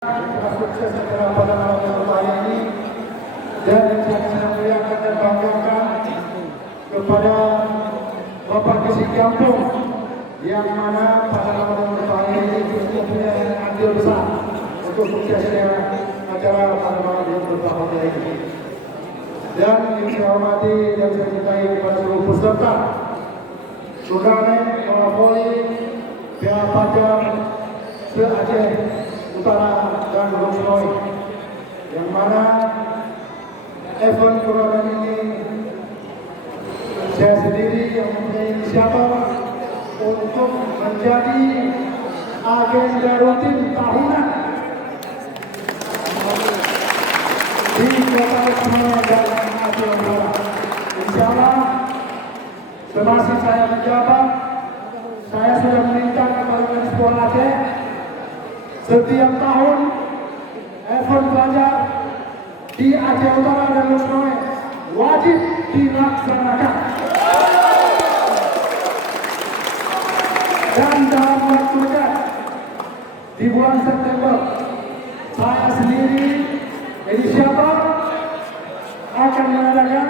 Sukses pada malam yang berbahagia ini, dan yang saya muliakan dan banggakan kepada Bapak Kesi Kampung yang mana pada malam yang berbahagia ini juga punya andil besar untuk suksesnya acara pada malam yang berbahagia ini. Dan yang saya hormati dan saya cintai kepada seluruh peserta turnamen bola voli Piala Pajang se-Aceh Utara dan Roksroy, yang mana event turnamen ini saya sendiri yang mempunyai inisiator untuk menjadi agenda rutin tahunan di Kota Semarang dan Aceh Utara. Insya Allah, semasa saya menjabat, saya sudah meminta kepada Menspora Aceh setiap tahun event pelajar di Aceh Utara dan Roksroy wajib dilaksanakan. Dan dalam waktu dekat di bulan September, saya sendiri inisiator akan mengadakan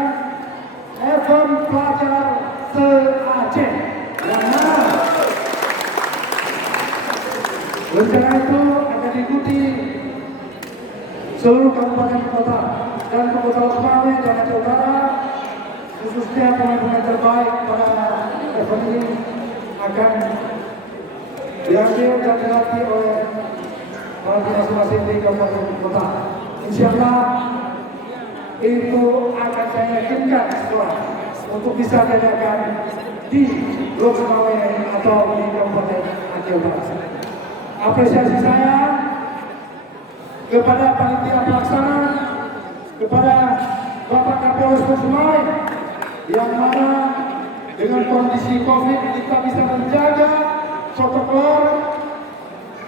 event pelajar se-Aceh, yang mana rencana itu akan diikuti seluruh kabupaten kota dan kota Semarang dan Aceh Utara, khususnya pemain-pemain terbaik pada event ini akan diambil dan dilatih oleh pelatih masing-masing di kabupaten kota. Insya Allah itu akan saya yakinkan semua untuk bisa diadakan di Roksroy atau di kabupaten Aceh Utara. Apresiasi saya kepada panitia pelaksana, kepada Bapak Kapolres Roksroy, yang mana dengan kondisi COVID kita bisa menjaga protokol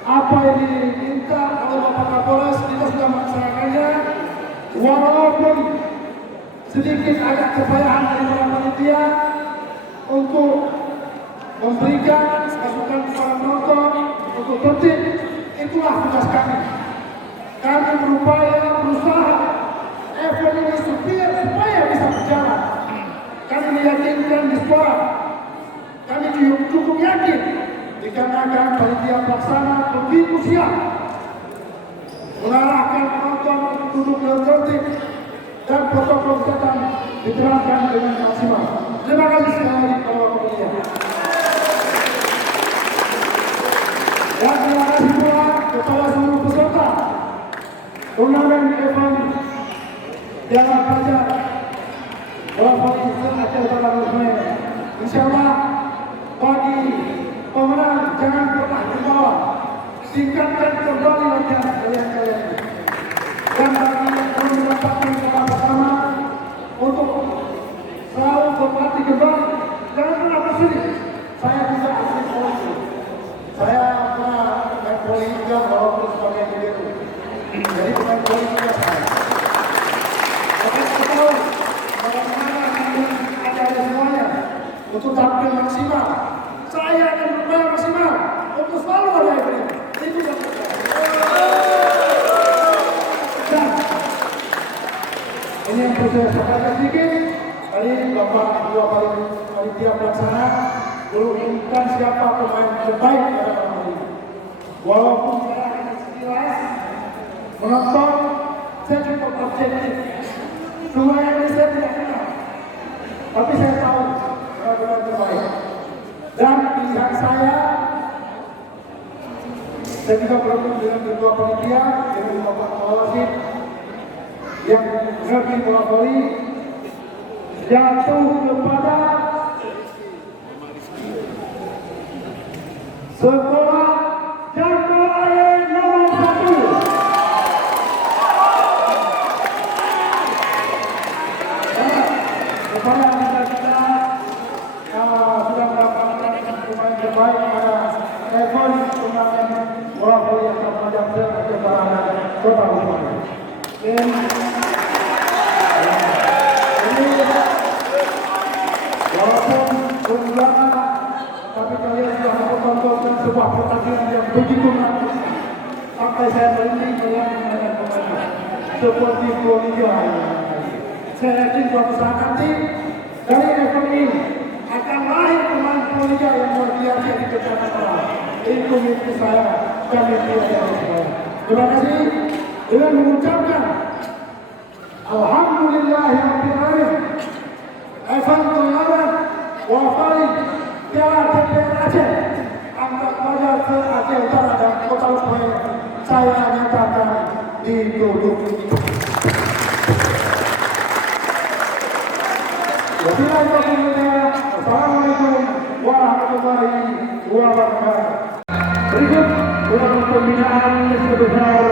apa yang diminta oleh Bapak Kapolres, kita sudah melaksanakannya, walaupun sedikit agak kepayahan dari para panitia untuk memberikan masukan kepada penonton untuk tertib. Itulah tugas kami. Kami berusaha event ini supaya bisa berjalan. Kami meyakinkan di sekolah, kami cukup yakin dikarenakan panitia pelaksana begitu siap mengarahkan penonton untuk duduk dengan tertib dan protokol kesehatan diterapkan dengan maksimal. Terima kasih sekali lagi kepada panitia. Dan terima kasih pula kepada seluruh peserta turnamen event Piala Pajang bola voli se-Aceh Utara Roksroy. Insya Allah bagi pemenang jangan pernah terbawa, tingkatkan kembali latihan kalian. Dan bagi yang belum mendapatkan bola pertama untuk selalu berlatih kembali, jangan pernah bersedih. Saya bisa asli voli. Saya pernah main voli juga walaupun sebagai individu. Jadi pemain voli juga saya. Oke, bagaimana ada semuanya untuk tampil maksimal. Saya akan bermain maksimal untuk selalu ada ini. Itu yang dan ini yang perlu saya sampaikan sedikit. Tadi Bapak Ketua Panitia Pelaksana berumumkan siapa pemain terbaik pada malam ini. Walaupun saya hanya sekilas menonton, saya cukup objektif. Semua yang saya tidak kenal, tapi saya tahu pemain terbaik. Dan pilihan saya juga bertemu dengan ketua panitia, dengan Bapak Wasit yang mengerti bola voli, jatuh kepada sekolah Jambu Air nomor 1. Kepada kita sudah mendapatkan pemain terbaik pada event turnamen bola voli yang terpajang se-Aceh Utara dan Kota Semarang. Ini walaupun jumlah, tapi kalian sudah menonton sebuah pertandingan yang begitu menarik sampai saya merinding seperti Liga. Saya yakin suatu saat nanti dari event ini akan lahir pemain Liga yang luar biasa di Jakarta. Itu mimpi saya dan mimpi saya. Terima kasih dengan mengucapkan Alhamdulillahirabbil alamin. Event turnamen Wafali Piala DPR Aceh angkat pelajar se Aceh Utara dan Kota Lombok saya nyatakan ditutup. Wassalamualaikum warahmatullahi wabarakatuh. Berikut ulang pembinaan sebesar